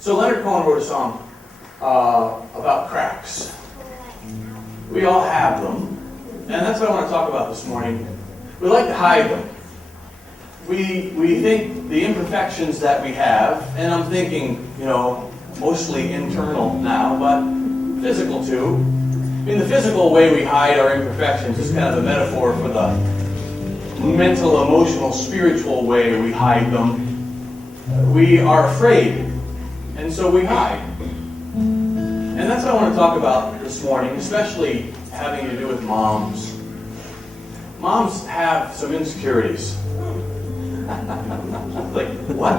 So Leonard Cohen wrote a song about cracks. We all have them, and that's what I want to talk about this morning. We like to hide them. We think the imperfections that we have, and I'm thinking, mostly internal now, but physical too. In the physical way we hide our imperfections is kind of a metaphor for the mental, emotional, spiritual way we hide them. We are afraid, and so we hide. And that's what I want to talk about this morning, especially having to do with moms. Moms have some insecurities. Like, what?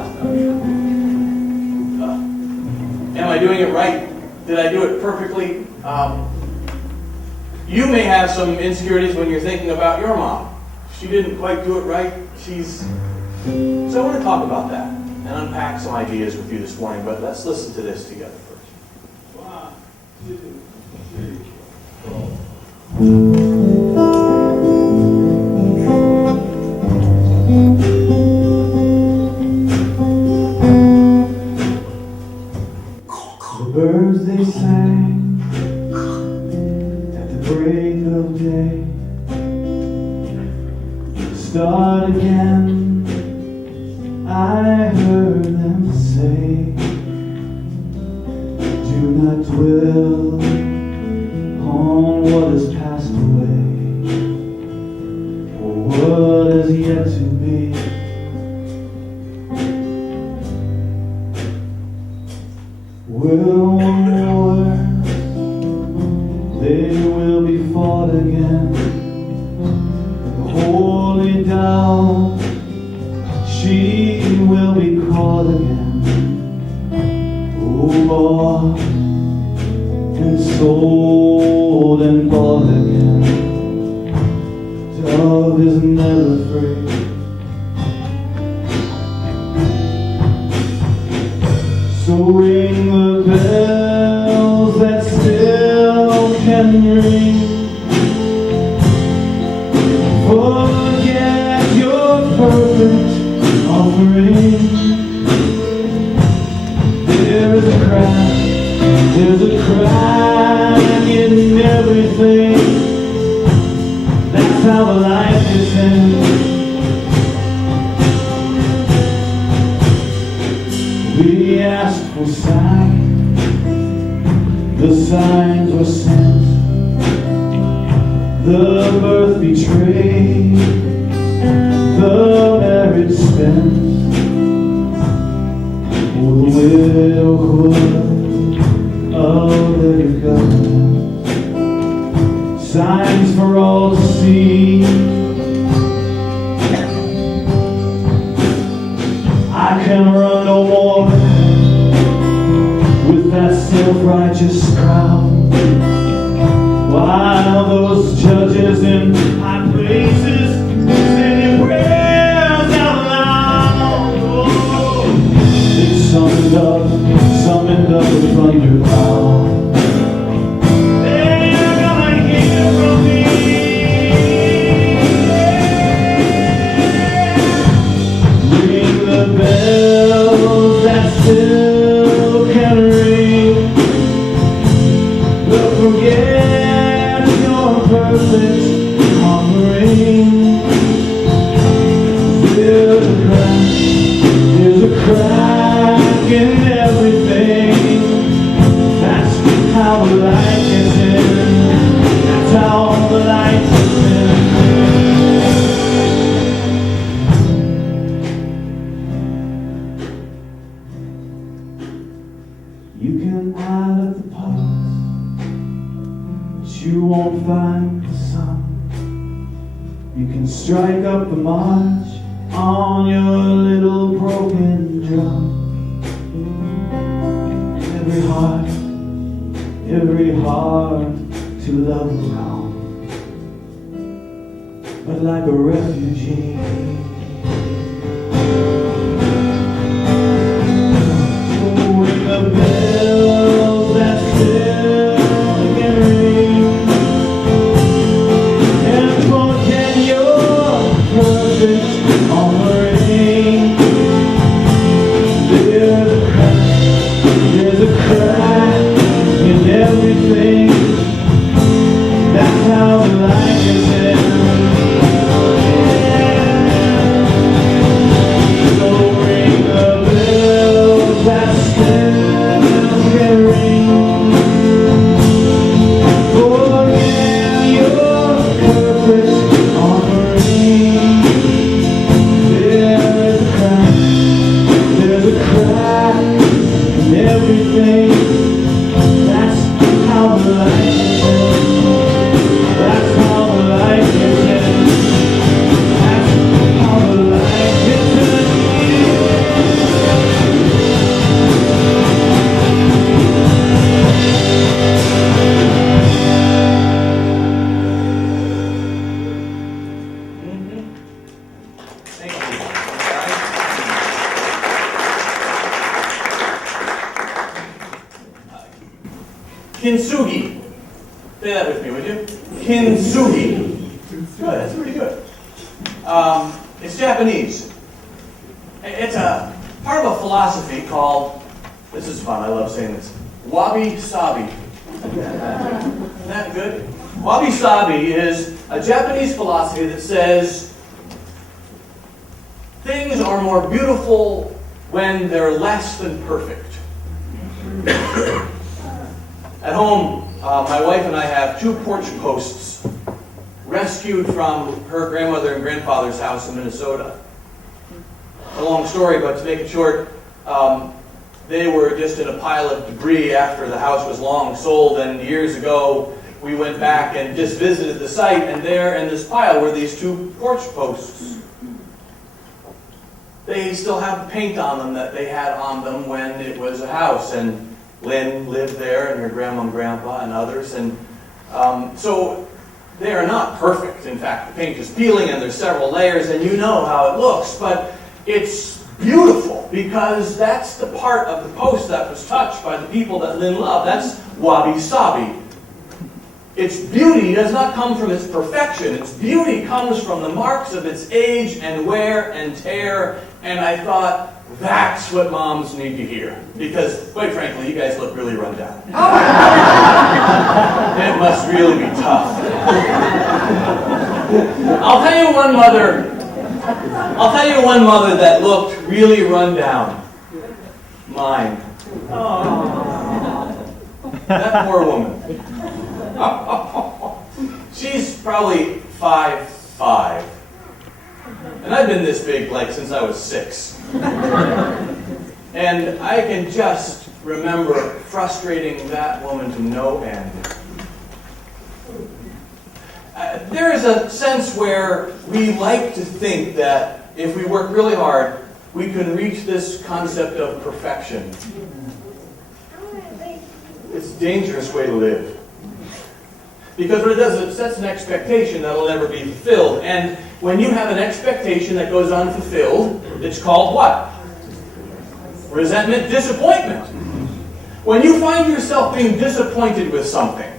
Am I doing it right? Did I do it perfectly? You may have some insecurities when you're thinking about your mom. She didn't quite do it right. So I want to talk about that and unpack some ideas with you this morning, but let's listen to this together first. 1, 2, 3, 4. The birds they sang at the break of day start again. I heard them say, do not dwell on what has passed away, or what is yet to be. Will wars, they will be fought again. The holy down, she will be caught again. Oh, bought and sold and bought again. Dove is never free. So ring the bells that still can ring. Forget your perfect offering. There's a crack in everything. That's how the life is in. We asked for signs, the signs were sent. The birth betrayed, the marriage spent. Oh, the widowhood of every government. Signs for all to see. I can run no more with that self-righteous crowd, while those judges in high places sing prayers out loud. Oh, they summoned up the thunder cloud. They're gonna hear from me. Ring the bells that still can ring. But forget your perfect offering. There's a crack in everything. That's how the light gets in. That's how the light gets in. You can add up the parts, but you won't find the sun. You can strike up the march on your little broken drum. Every heart to love around, but like a refugee. Ring the bells that still can ring, and forget your perfect offering. There's a crack Kintsugi. Say that with me, would you? Kintsugi. Good, that's pretty good. It's Japanese. It's a part of a philosophy called, this is fun, I love saying this, wabi-sabi. Isn't that good? Wabi-sabi is a Japanese philosophy that says things are more beautiful when they're less than perfect. At home, my wife and I have 2 porch posts rescued from her grandmother and grandfather's house in Minnesota. It's a long story, but to make it short, they were just in a pile of debris after the house was long sold, and years ago we went back and just visited the site, and there in this pile were these 2 porch posts. They still have paint on them that they had on them when it was a house, and Lynn lived there, and her grandma and grandpa and others, and so they are not perfect. In fact, the paint is peeling and there's several layers, and you know how it looks, but it's beautiful because that's the part of the post that was touched by the people that Lynn loved. That's wabi-sabi. Its beauty does not come from its perfection. Its beauty comes from the marks of its age and wear and tear, and I thought, that's what moms need to hear. Because, quite frankly, you guys look really run down. It must really be tough. I'll tell you one mother that looked really run down. Mine. That poor woman. She's probably 5'5". And I've been this big since I was 6. And I can just remember frustrating that woman to no end. There is a sense where we like to think that if we work really hard, we can reach this concept of perfection. It's a dangerous way to live. Because what it does is it sets an expectation that will never be fulfilled. And when you have an expectation that goes unfulfilled, it's called what? Resentment, disappointment. When you find yourself being disappointed with something,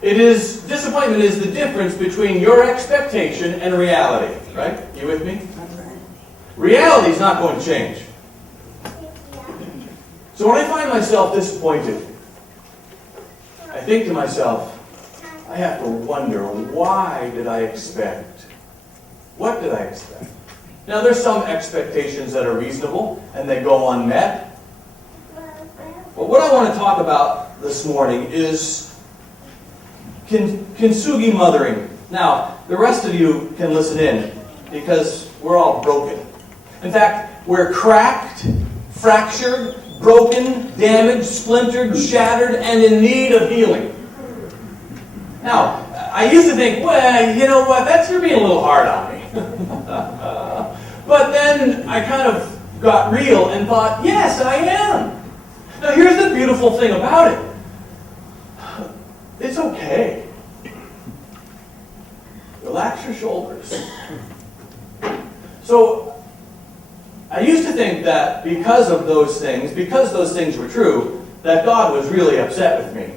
disappointment is the difference between your expectation and reality. Right? You with me? Reality is not going to change. So when I find myself disappointed, I think to myself, I have to wonder, why did I expect? What did I expect? Now, there's some expectations that are reasonable, and they go unmet. But what I want to talk about this morning is Kintsugi Mothering. Now, the rest of you can listen in, because we're all broken. In fact, we're cracked, fractured, broken, damaged, splintered, shattered, and in need of healing. Now, I used to think, well, you know what, you're being a little hard on me. But then I kind of got real and thought, yes, I am. Now, here's the beautiful thing about it. It's okay. Relax your shoulders. So, I used to think that because those things were true, that God was really upset with me.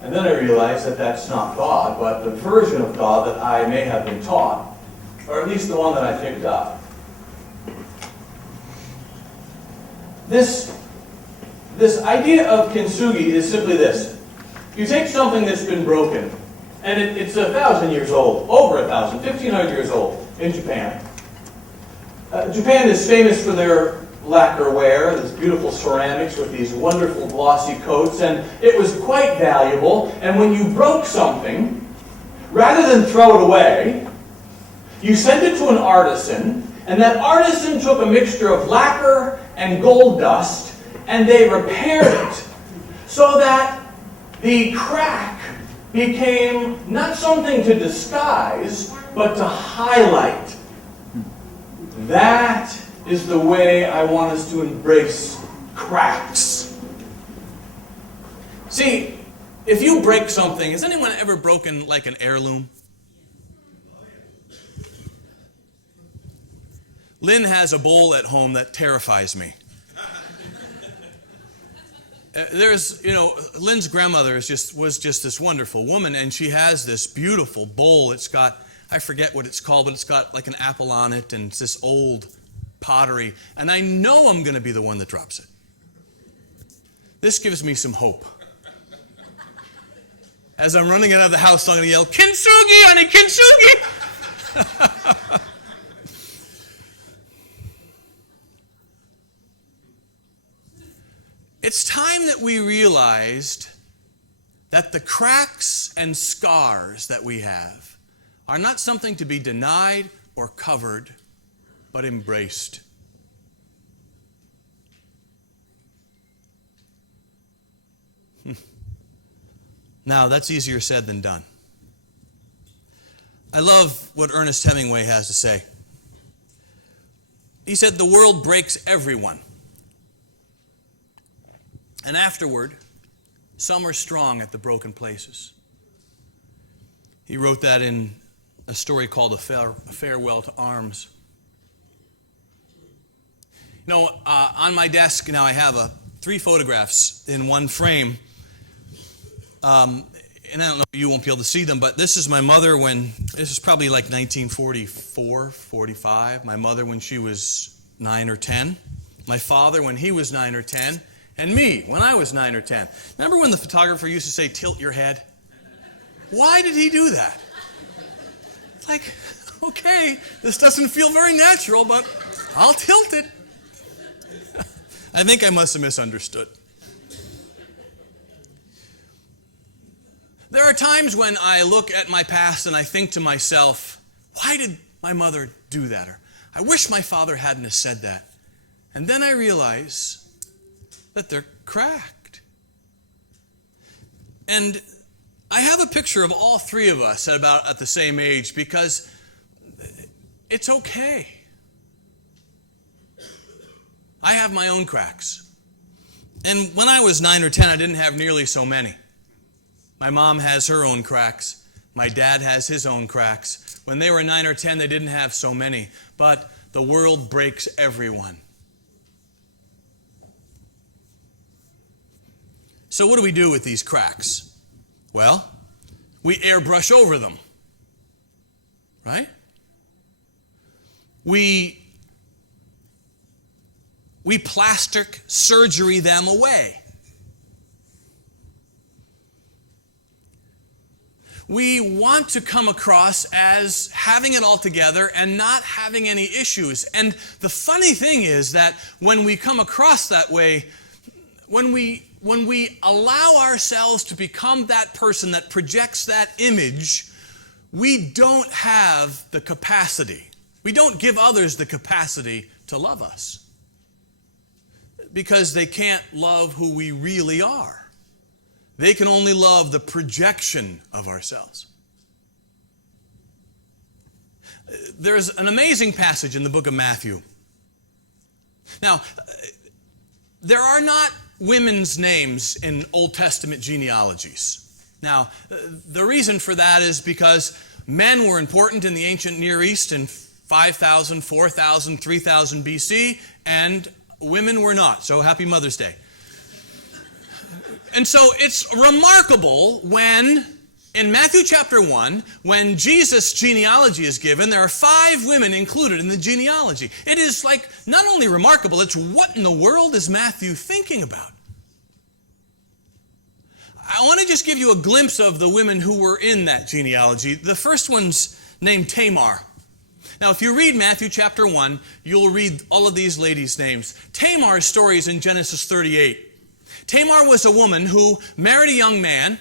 And then I realized that that's not God, but the version of God that I may have been taught, or at least the one that I picked up. This idea of kintsugi is simply this. You take something that's been broken, and it's 1,000 years old, over 1,000, 1,500 years old in Japan. Japan is famous for their lacquerware, this beautiful ceramics with these wonderful glossy coats, and it was quite valuable. And when you broke something, rather than throw it away, you sent it to an artisan, and that artisan took a mixture of lacquer and gold dust, and they repaired it so that the crack became not something to disguise, but to highlight. That is the way I want us to embrace cracks. See, if you break something, has anyone ever broken like an heirloom? Lynn has a bowl at home that terrifies me. Lynn's grandmother was just this wonderful woman, and she has this beautiful bowl. It's got, I forget what it's called, but it's got like an apple on it, and it's this old pottery. And I know I'm going to be the one that drops it. This gives me some hope. As I'm running out of the house, I'm going to yell, "Kintsugi, honey, Kintsugi!" It's time that we realized that the cracks and scars that we have are not something to be denied or covered, but embraced. Now, that's easier said than done. I love what Ernest Hemingway has to say. He said, "The world breaks everyone. And afterward, some are strong at the broken places." He wrote that in a story called A Farewell to Arms. On my desk now I have 3 photographs in one frame. And I don't know if you won't be able to see them, but this is my mother this is probably like 1944, 45. My mother when she was 9 or 10. My father when he was 9 or 10. And me when I was 9 or 10. Remember when the photographer used to say, "Tilt your head"? Why did he do that? Like, okay, this doesn't feel very natural, but I'll tilt it. I think I must have misunderstood. There are times when I look at my past and I think to myself, why did my mother do that? Or I wish my father hadn't have said that. And then I realize that they're cracked. And I have a picture of all 3 of us at the same age because it's okay. I have my own cracks. And when I was 9 or 10, I didn't have nearly so many. My mom has her own cracks. My dad has his own cracks. When they were 9 or 10, they didn't have so many. But the world breaks everyone. So what do we do with these cracks? Well, we airbrush over them, right? We plastic surgery them away. We want to come across as having it all together and not having any issues. And the funny thing is that when we come across that way, when we allow ourselves to become that person that projects that image, we don't have the capacity. We don't give others the capacity to love us because they can't love who we really are. They can only love the projection of ourselves. There's an amazing passage in the book of Matthew. Now, there are not women's names in Old Testament genealogies. Now, the reason for that is because men were important in the ancient Near East in 5,000, 4,000, 3,000 BC, and women were not. So happy Mother's Day. And so it's remarkable when, in Matthew chapter 1, when Jesus' genealogy is given, there are 5 women included in the genealogy. It is like not only remarkable, it's what in the world is Matthew thinking about? I want to just give you a glimpse of the women who were in that genealogy. The first one's named Tamar. Now, if you read Matthew chapter 1, you'll read all of these ladies' names. Tamar's story is in Genesis 38. Tamar was a woman who married a young man.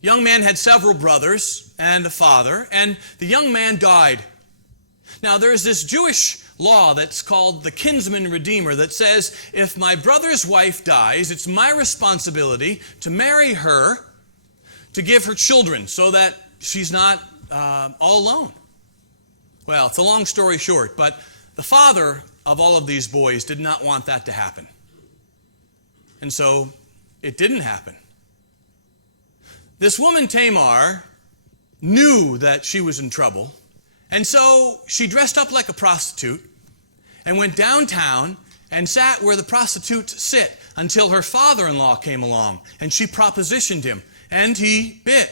Young man had several brothers and a father, and the young man died. Now, there's this Jewish law that's called the kinsman redeemer that says if my brother's wife dies, it's my responsibility to marry her, to give her children so that she's not all alone. Well, it's a long story short, but the father of all of these boys did not want that to happen. And so it didn't happen. This woman, Tamar, knew that she was in trouble, and so she dressed up like a prostitute and went downtown and sat where the prostitutes sit. until her father-in-law came along, and she propositioned him, and he bit,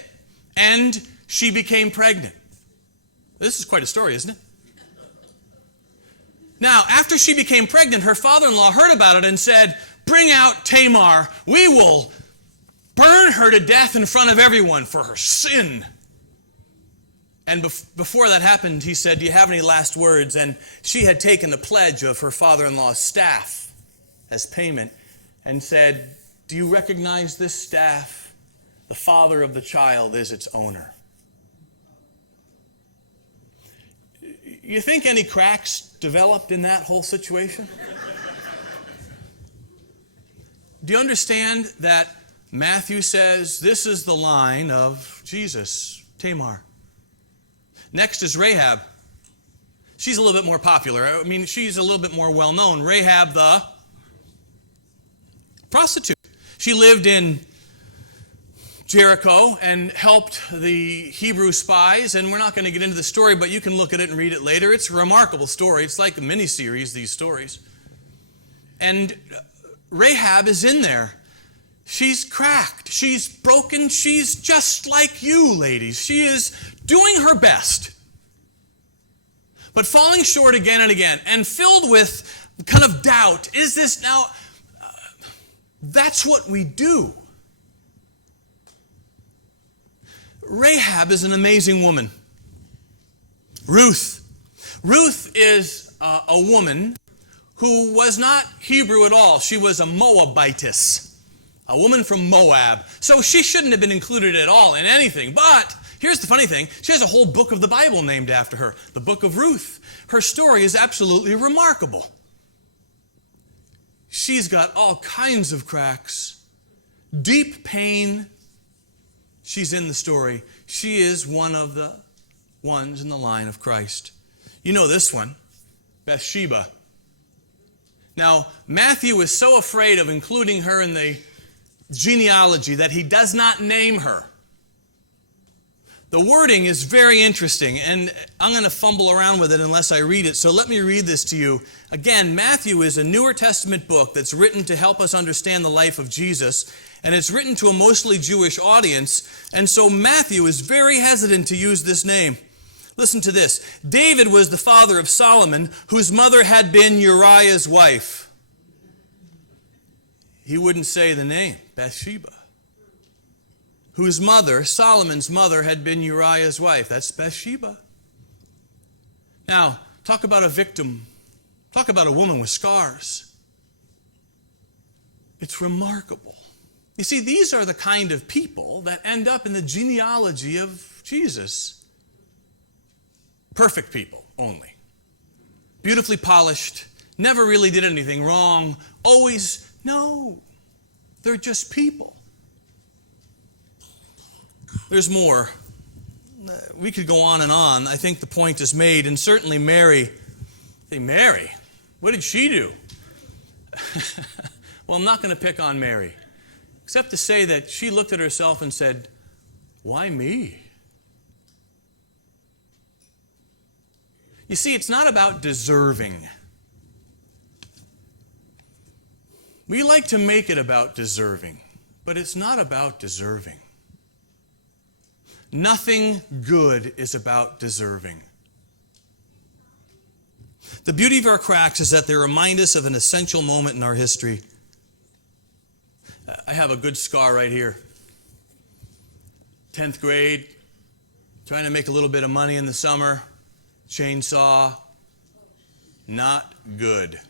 and she became pregnant. This is quite a story, isn't it? Now, after she became pregnant, her father-in-law heard about it and said, "Bring out Tamar. We will burn her to death in front of everyone for her sin." And before that happened, he said, "Do you have any last words?" And she had taken the pledge of her father-in-law's staff as payment and said, "Do you recognize this staff? The father of the child is its owner." You think any cracks developed in that whole situation? Do you understand that Matthew says this is the line of Jesus, Tamar? Next is Rahab. She's a little bit more popular. I mean, she's a little bit more well-known. Rahab the prostitute. She lived in Jericho and helped the Hebrew spies, and we're not going to get into the story, but you can look at it and read it later. It's a remarkable story. It's like a mini-series, these stories. And Rahab is in there. She's cracked. She's broken. She's just like you, ladies. She is doing her best, but falling short again and again, and filled with kind of doubt. Is this now? That's what we do. Rahab is an amazing woman. Ruth. Ruth is a woman who was not Hebrew at all. She was a Moabitess, a woman from Moab. So she shouldn't have been included at all in anything. But here's the funny thing. She has a whole book of the Bible named after her, the book of Ruth. Her story is absolutely remarkable. She's got all kinds of cracks, deep pain. She's in the story. She is one of the ones in the line of Christ. You know this one, Bathsheba. Now, Matthew is so afraid of including her in the genealogy that he does not name her. The wording is very interesting, and I'm going to fumble around with it unless I read it. So let me read this to you. Again, Matthew is a Newer Testament book that's written to help us understand the life of Jesus, and it's written to a mostly Jewish audience, and so Matthew is very hesitant to use this name. Listen to this. David was the father of Solomon, whose mother had been Uriah's wife. He wouldn't say the name, Bathsheba. Whose mother, Solomon's mother, had been Uriah's wife. That's Bathsheba. Now, talk about a victim. Talk about a woman with scars. It's remarkable. You see, these are the kind of people that end up in the genealogy of Jesus. Perfect people only. Beautifully polished, never really did anything wrong, always, no, they're just people. There's more. We could go on and on. I think the point is made, and certainly Mary. Hey, Mary, what did she do? Well, I'm not going to pick on Mary, except to say that she looked at herself and said, "Why me?" You see, it's not about deserving. We like to make it about deserving, but it's not about deserving. Nothing good is about deserving. The beauty of our cracks is that they remind us of an essential moment in our history. I have a good scar right here. 10th grade, trying to make a little bit of money in the summer. Chainsaw, not good.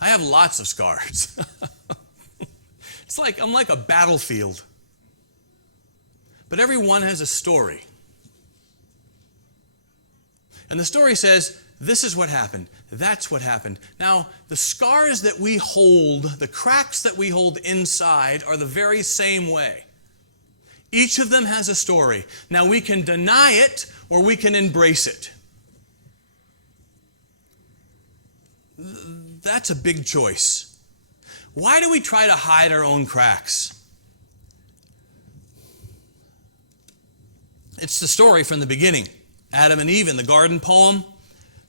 I have lots of scars. It's like I'm like a battlefield. But every one has a story. And the story says, this is what happened. That's what happened. Now, the scars that we hold, the cracks that we hold inside are the very same way. Each of them has a story. Now, we can deny it or we can embrace it. That's a big choice. Why do we try to hide our own cracks? It's the story from the beginning. Adam and Eve in the garden poem.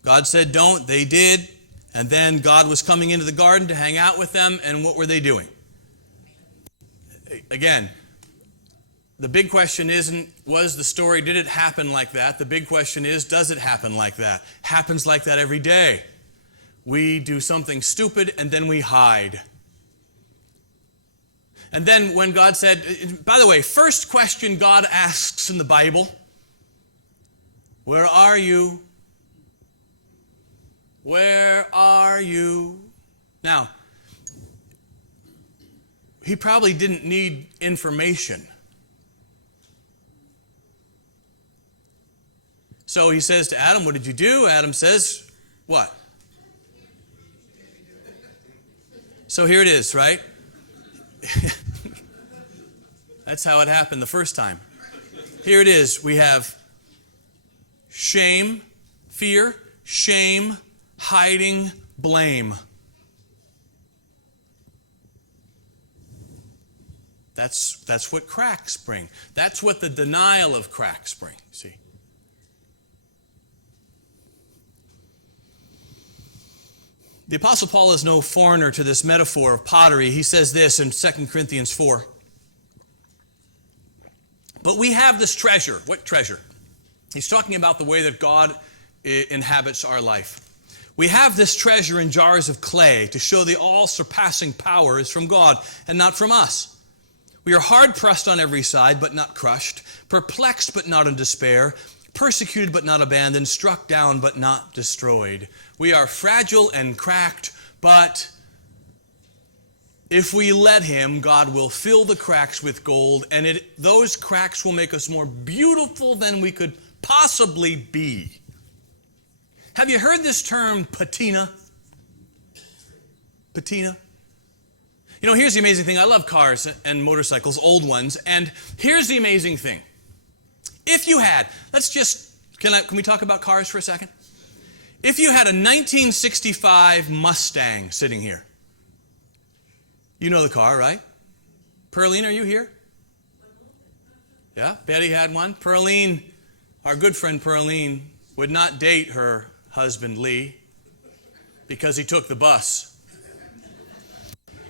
God said don't, they did. And then God was coming into the garden to hang out with them, and what were they doing? Again, the big question isn't, was the story, did it happen like that? The big question is, does it happen like that? Happens like that every day. We do something stupid, and then we hide. And then when God said, by the way, first question God asks in the Bible, where are you? Where are you? Now, he probably didn't need information. So he says to Adam, what did you do? Adam says, what? So here it is, right? That's how it happened the first time. Here it is. We have shame, fear, shame, hiding, blame. That's what cracks bring. That's what the denial of cracks bring, see? The Apostle Paul is no foreigner to this metaphor of pottery. He says this in 2 Corinthians 4. But we have this treasure. What treasure? He's talking about the way that God inhabits our life. We have this treasure in jars of clay to show the all-surpassing power is from God and not from us. We are hard-pressed on every side, but not crushed, perplexed, but not in despair, persecuted, but not abandoned, struck down, but not destroyed. We are fragile and cracked, but if we let him, God will fill the cracks with gold, and those cracks will make us more beautiful than we could possibly be. Have you heard this term, patina? Patina? You know, here's the amazing thing. I love cars and motorcycles, old ones, and here's the amazing thing. If you had, can we talk about cars for a second? If you had a 1965 Mustang sitting here, you know the car, right? Pearline, are you here? Yeah, Betty had one. Pearline, our good friend Pearline, would not date her husband Lee because he took the bus.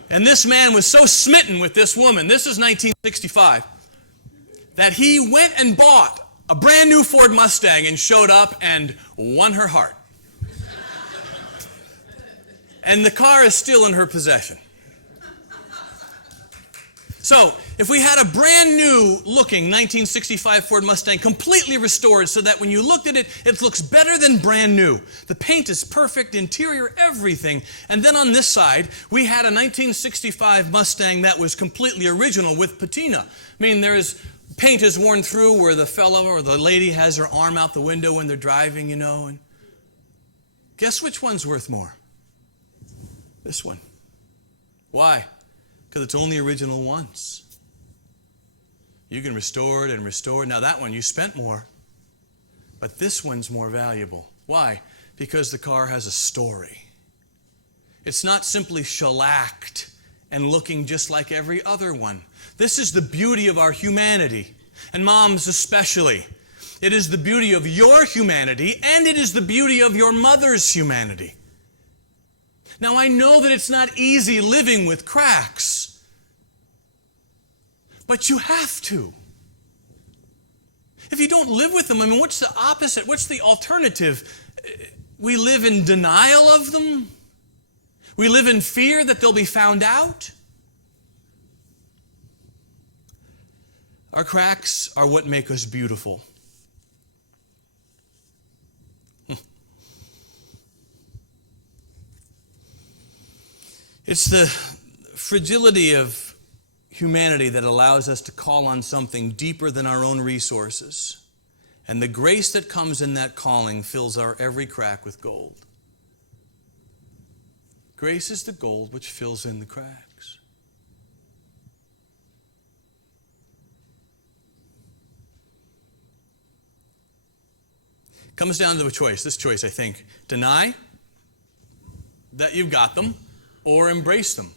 And this man was so smitten with this woman, this is 1965, that he went and bought a brand new Ford Mustang and showed up and won her heart. And the car is still in her possession. So, if we had a brand new looking 1965 Ford Mustang completely restored so that when you looked at it, it looks better than brand new. The paint is perfect, interior, everything. And then on this side, we had a 1965 Mustang that was completely original with patina. I mean, paint is worn through where the fellow or the lady has her arm out the window when they're driving, you know. And guess which one's worth more? This one. Why? Because it's only original once. You can restore it and restore it. Now that one, you spent more. But this one's more valuable. Why? Because the car has a story. It's not simply shellacked and looking just like every other one. This is the beauty of our humanity. And moms especially. It is the beauty of your humanity, and it is the beauty of your mother's humanity. Now, I know that it's not easy living with cracks, but you have to. If you don't live with them, I mean, what's the opposite? What's the alternative? We live in denial of them. We live in fear that they'll be found out. Our cracks are what make us beautiful. It's the fragility of humanity that allows us to call on something deeper than our own resources. And the grace that comes in that calling fills our every crack with gold. Grace is the gold which fills in the cracks. It comes down to a choice. This choice, I think. Deny that you've got them, or embrace them.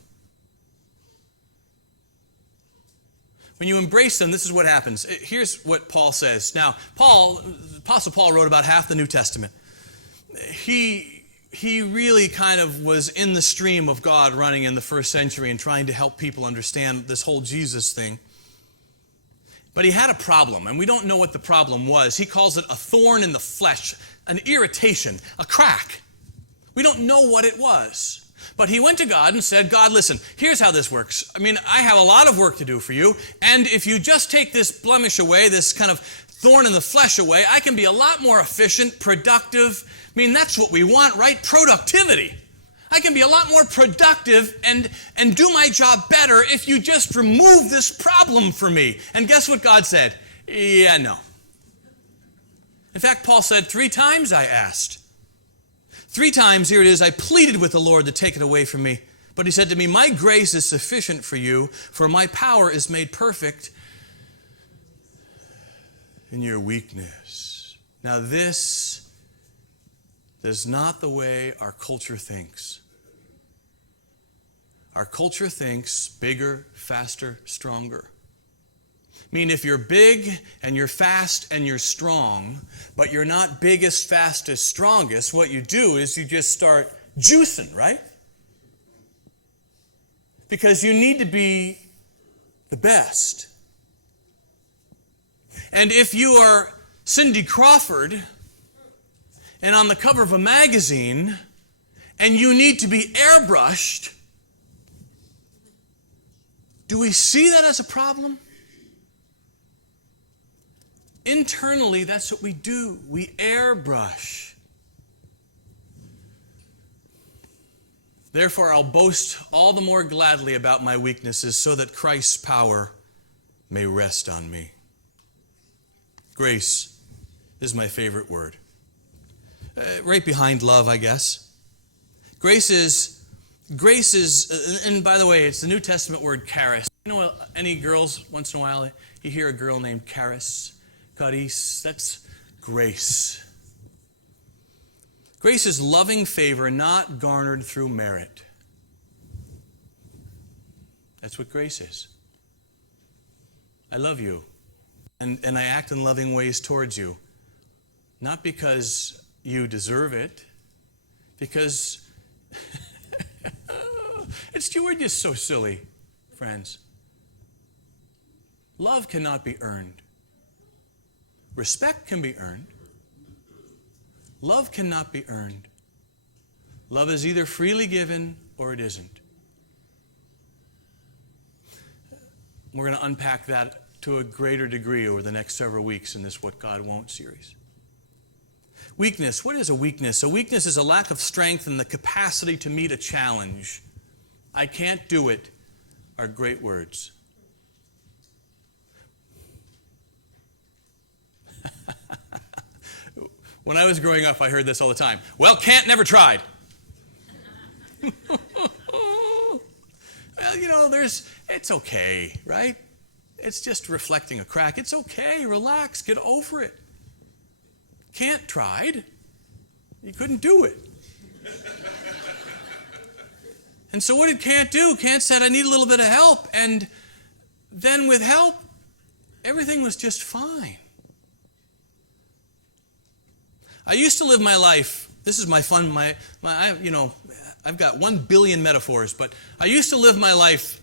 When you embrace them, this is what happens. Here's what Paul says. Now, Apostle Paul wrote about half the New Testament. He he really kind of was in the stream of God running in the first century and trying to help people understand this whole Jesus thing. But he had a problem, and we don't know what the problem was. He calls it a thorn in the flesh, an irritation, a crack. We don't know what it was. But he went to God and said, God, listen, here's how this works. I mean, I have a lot of work to do for you, and if you just take this blemish away, this kind of thorn in the flesh away, I can be a lot more efficient, productive. I mean, that's what we want, right? Productivity. I can be a lot more productive and do my job better if you just remove this problem for me. And guess what God said? Yeah, no. In fact, Paul said, 3 times I asked. 3 times, here it is, I pleaded with the Lord to take it away from me. But he said to me, my grace is sufficient for you, for my power is made perfect in your weakness. Now this is not the way our culture thinks. Our culture thinks bigger, faster, stronger. I mean, if you're big and you're fast and you're strong, but you're not biggest, fastest, strongest, what you do is you just start juicing, right? Because you need to be the best. And if you are Cindy Crawford and on the cover of a magazine and you need to be airbrushed, do we see that as a problem? Internally, that's what we do. We airbrush. Therefore, I'll boast all the more gladly about my weaknesses so that Christ's power may rest on me. Grace is my favorite word. Right behind love, I guess. Grace is, and by the way, it's the New Testament word charis. You know, any girls, once in a while, you hear a girl named charis. Charis, that's grace. Grace is loving favor not garnered through merit. That's what grace is. I love you, and I act in loving ways towards you. Not because you deserve it, because we're just so silly, friends. Love cannot be earned. Respect can be earned. Love cannot be earned. Love is either freely given or it isn't. We're going to unpack that to a greater degree over the next several weeks in this What God Won't series. Weakness. What is a weakness? A weakness is a lack of strength and the capacity to meet a challenge. I can't do it are great words. When I was growing up, I heard this all the time. Well, can't, never tried. Well, you know, it's okay, right? It's just reflecting a crack. It's okay, relax, get over it. Can't tried. You couldn't do it. And so what did can't do? Can't said, I need a little bit of help. And then with help, everything was just fine. I used to live my life, this is my fun, I've got 1 billion metaphors, but I used to live my life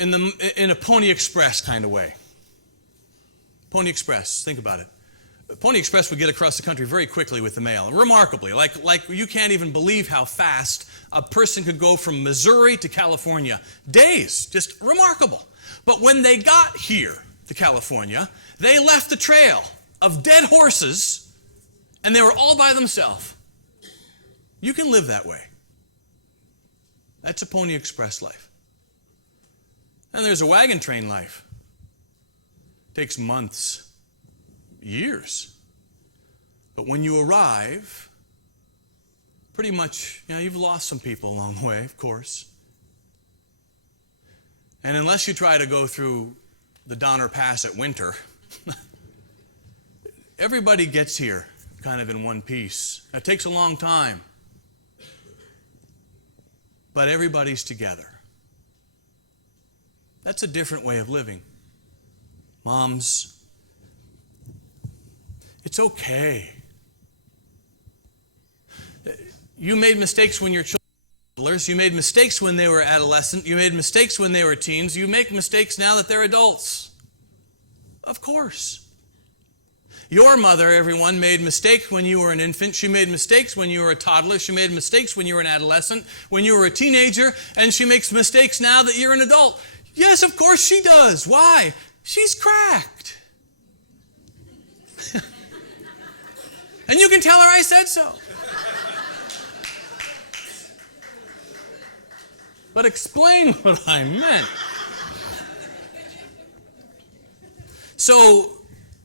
in a Pony Express kind of way. Pony Express, think about it. Pony Express would get across the country very quickly with the mail, remarkably. Like you can't even believe how fast a person could go from Missouri to California. Days, just remarkable. But when they got here to California, they left a trail of dead horses, and they were all by themselves. You can live that way. That's a Pony Express life. And there's a wagon train life. It takes months, years. But when you arrive, pretty much, you've lost some people along the way, of course. And unless you try to go through the Donner Pass at winter, everybody gets here kind of in one piece. It takes a long time. But everybody's together. That's a different way of living. Moms, it's okay. You made mistakes when your children were toddlers. You made mistakes when they were adolescent. You made mistakes when they were teens. You make mistakes now that they're adults. Of course. Your mother, everyone, made mistakes when you were an infant. She made mistakes when you were a toddler. She made mistakes when you were an adolescent, when you were a teenager, and she makes mistakes now that you're an adult. Yes, of course she does. Why? She's cracked. And you can tell her I said so. But explain what I meant. So,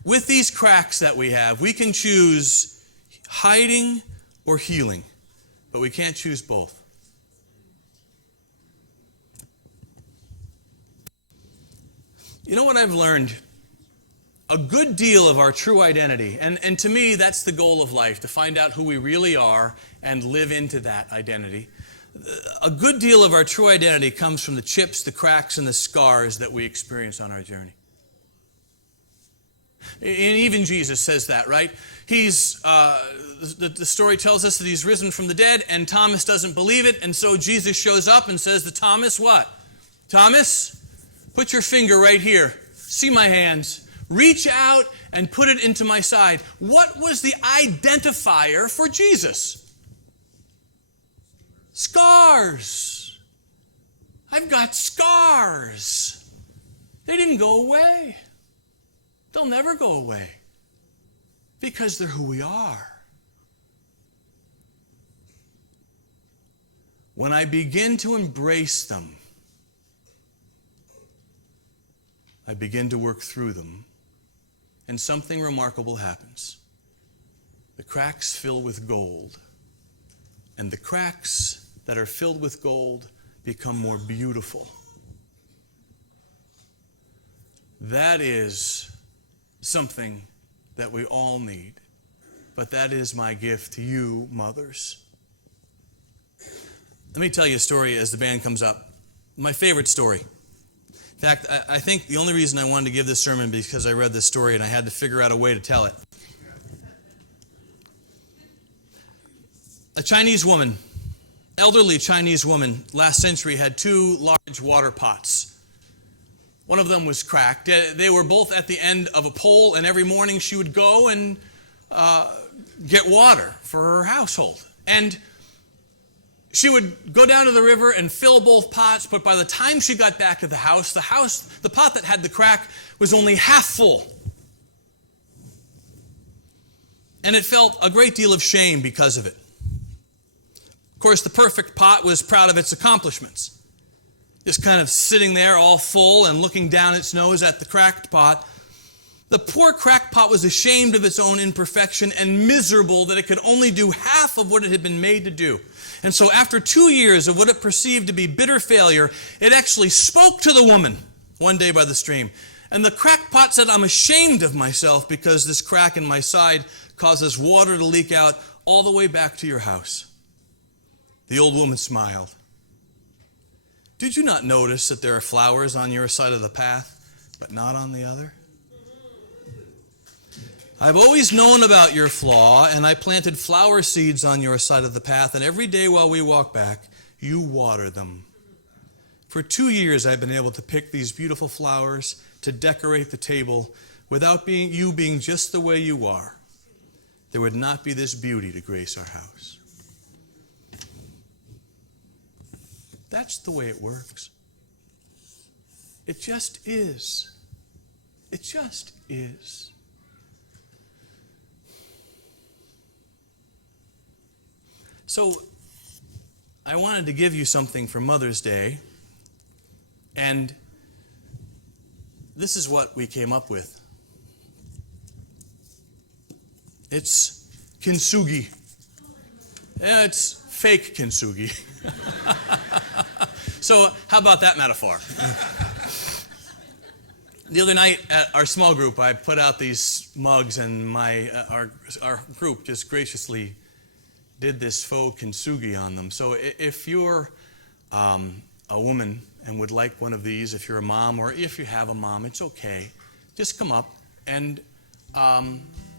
with these cracks that we have, we can choose hiding or healing, but we can't choose both. You know what I've learned? A good deal of our true identity, and to me that's the goal of life, to find out who we really are and live into that identity. A good deal of our true identity comes from the chips, the cracks, and the scars that we experience on our journey. And even Jesus says that, right? The story tells us that he's risen from the dead, and Thomas doesn't believe it, and so Jesus shows up and says to Thomas, what? Thomas, put your finger right here. See my hands. Reach out and put it into my side. What was the identifier for Jesus? Scars. I've got scars. They didn't go away. They'll never go away because they're who we are. When I begin to embrace them, I begin to work through them, and something remarkable happens. The cracks fill with gold, and the cracks that are filled with gold become more beautiful. That is something that we all need, but that is my gift to you, mothers. Let me tell you a story as the band comes up. My favorite story. In fact, I think the only reason I wanted to give this sermon is because I read this story and I had to figure out a way to tell it. A Chinese woman, elderly Chinese woman, last century had two large water pots. One of them was cracked. They were both at the end of a pole, and every morning she would go and get water for her household. And she would go down to the river and fill both pots, but by the time she got back to the pot that had the crack was only half full. And it felt a great deal of shame because of it. Of course, the perfect pot was proud of its accomplishments. Just kind of sitting there all full and looking down its nose at the cracked pot. The poor cracked pot was ashamed of its own imperfection and miserable that it could only do half of what it had been made to do. And so after 2 years of what it perceived to be bitter failure, it actually spoke to the woman one day by the stream. And the cracked pot said, "I'm ashamed of myself because this crack in my side causes water to leak out all the way back to your house." The old woman smiled. "Did you not notice that there are flowers on your side of the path, but not on the other? I've always known about your flaw, and I planted flower seeds on your side of the path, and every day while we walk back, you water them. For 2 years I've been able to pick these beautiful flowers to decorate the table without you being just the way you are. There would not be this beauty to grace our house." That's the way it works. It just is. It just is. So, I wanted to give you something for Mother's Day, and this is what we came up with. It's Kintsugi. Yeah, it's fake Kintsugi. So, how about that metaphor? The other night at our small group, I put out these mugs, and our group just graciously did this faux Kintsugi on them. So, if you're a woman and would like one of these, if you're a mom, or if you have a mom, it's okay. Just come up and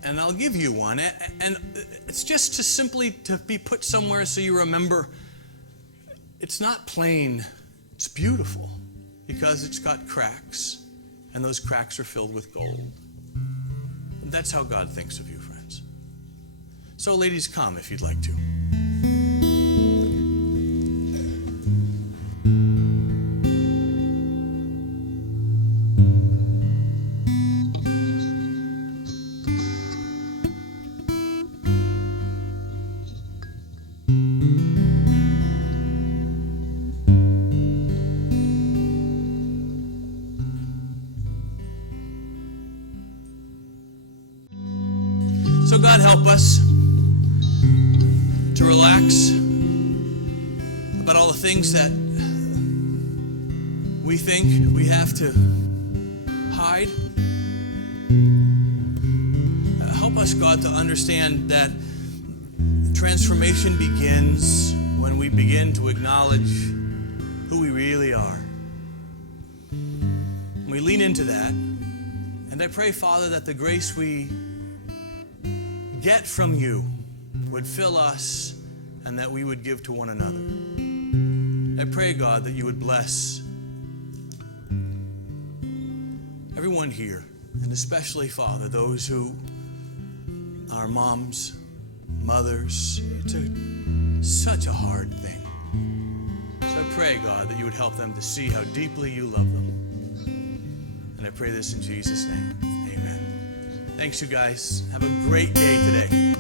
And I'll give you one. And it's just to be put somewhere so you remember it's not plain, it's beautiful because it's got cracks, and those cracks are filled with gold. That's how God thinks of you, friends. So ladies, come if you'd like to. So God help us to relax about all the things that we think we have to hide. Help us, God, to understand that transformation begins when we begin to acknowledge who we really are. We lean into that. And I pray, Father, that the grace we get from you would fill us and that we would give to one another. I pray, God, that you would bless everyone here, and especially, Father, those who are moms, mothers. It's such a hard thing. So I pray, God, that you would help them to see how deeply you love them. And I pray this in Jesus' name. Amen. Thanks, you guys. Have a great day today.